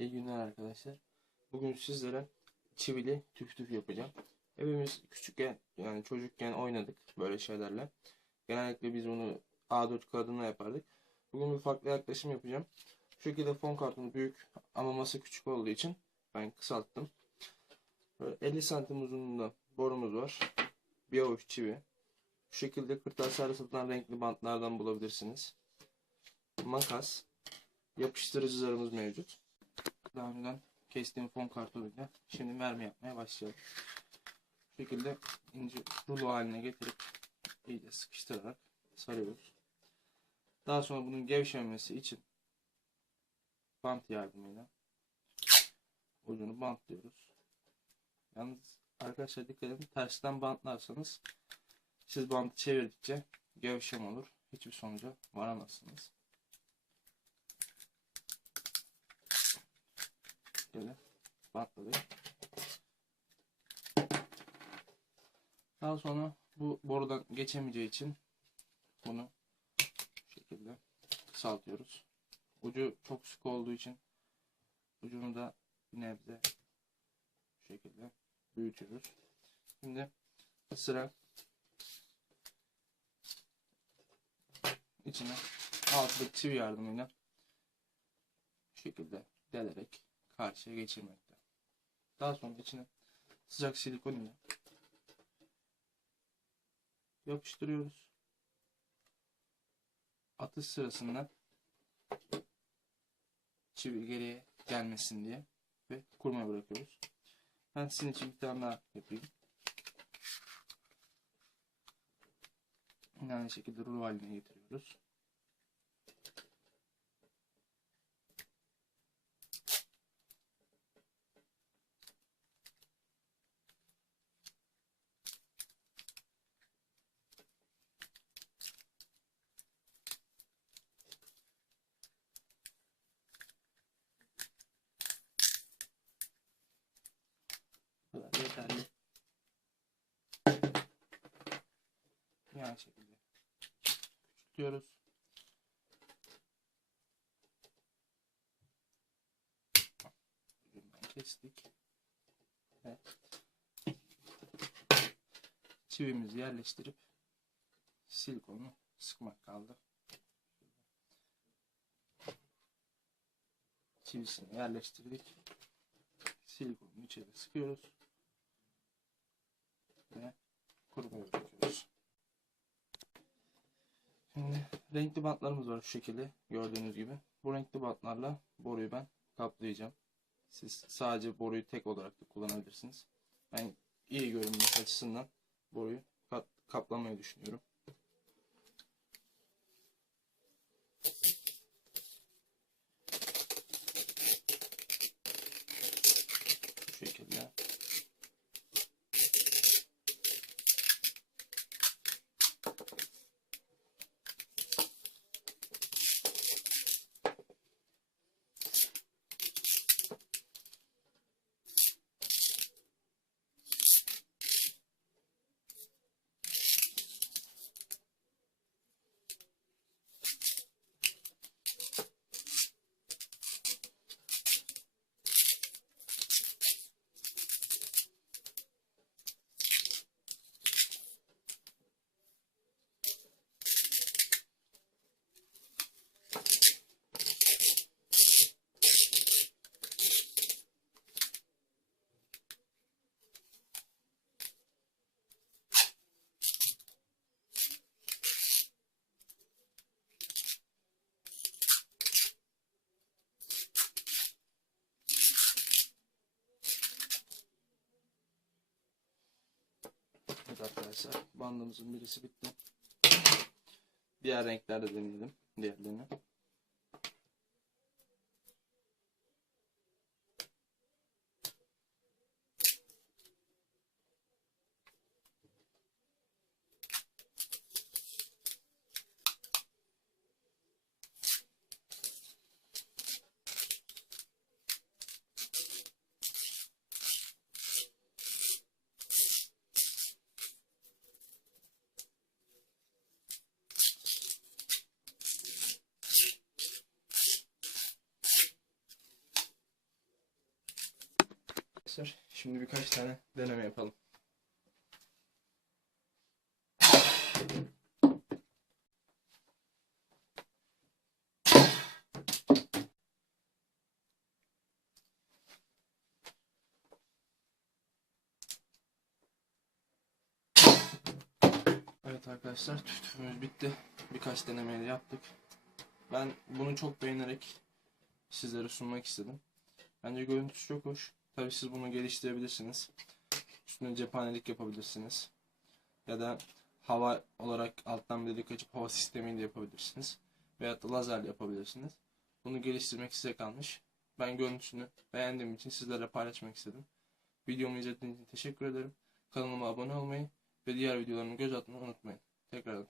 İyi günler arkadaşlar. Bugün sizlere çivili tüf tüf yapacağım. Hepimiz küçükken yani çocukken oynadık böyle şeylerle. Genellikle biz onu A4 kağıdına yapardık. Bugün bir farklı yaklaşım yapacağım. Şu şekilde fon kartım büyük ama masa küçük olduğu için ben kısalttım. Böyle 50 santim uzunluğunda borumuz var. Bir avuç çivi. Şu şekilde kırtasiyede satılan renkli bantlardan bulabilirsiniz. Makas. Yapıştırıcılarımız mevcut. Daha önceden kestiğim fon kartonuyla şimdi mermi yapmaya başlayalım. Bu şekilde ince rulo haline getirip iyice sıkıştırarak sarıyoruz. Daha sonra bunun gevşemesi için bant yardımıyla ucunu bantlıyoruz. Yalnız arkadaşlar dikkat edin tersten bantlarsanız siz bantı çevirdikçe gevşem olur. Hiçbir sonuca varamazsınız. Böyle bantladık. Daha sonra bu borudan geçemeyeceği için bunu bu şekilde kısaltıyoruz. Ucu çok sık olduğu için ucunu da bir nebze bu şekilde büyütüyoruz. Şimdi sıra içine alttaki çivi yardımıyla şekilde delerek karşıya geçirmekte. Daha sonra içine sıcak silikon ile yapıştırıyoruz. Atış sırasında çivi geriye gelmesin diye ve kurmaya bırakıyoruz. Ben sizin için bir tane daha yapayım. Yine aynı şekilde rulo haline getiriyoruz. Bu kadar yeterli. Yani şekilde küçültüyoruz. Ucundan kestik. Ve çivimizi yerleştirip silikonu sıkmak kaldı. Çivisini yerleştirdik. Silikonu içeri sıkıyoruz ve kurumaya bırakıyoruz. Şimdi renkli bantlarımız var şu şekilde gördüğünüz gibi. Bu renkli bantlarla boruyu ben kaplayacağım. Siz sadece boruyu tek olarak da kullanabilirsiniz. Ben iyi görünmesi açısından boruyu kaplamayı düşünüyorum. Bu şekilde. Evet arkadaşlar bandımızın birisi bitti. Diğer renklerde deneyelim diğerlerini. Arkadaşlar şimdi birkaç tane deneme yapalım. Evet arkadaşlar tüftüfümüz bitti. Birkaç denemeyi yaptık. Ben bunu çok beğenerek sizlere sunmak istedim. Bence görüntüsü çok hoş. Tabii siz bunu geliştirebilirsiniz. Üstüne cephanelik yapabilirsiniz. Ya da hava olarak alttan bir delik açıp hava sistemiyle yapabilirsiniz. Veyahut da lazerle yapabilirsiniz. Bunu geliştirmek size kalmış. Ben görüntüsünü beğendiğim için sizlerle paylaşmak istedim. Videomu izlediğiniz için teşekkür ederim. Kanalıma abone olmayı ve diğer videolarımı göz atmayı unutmayın. Tekrardan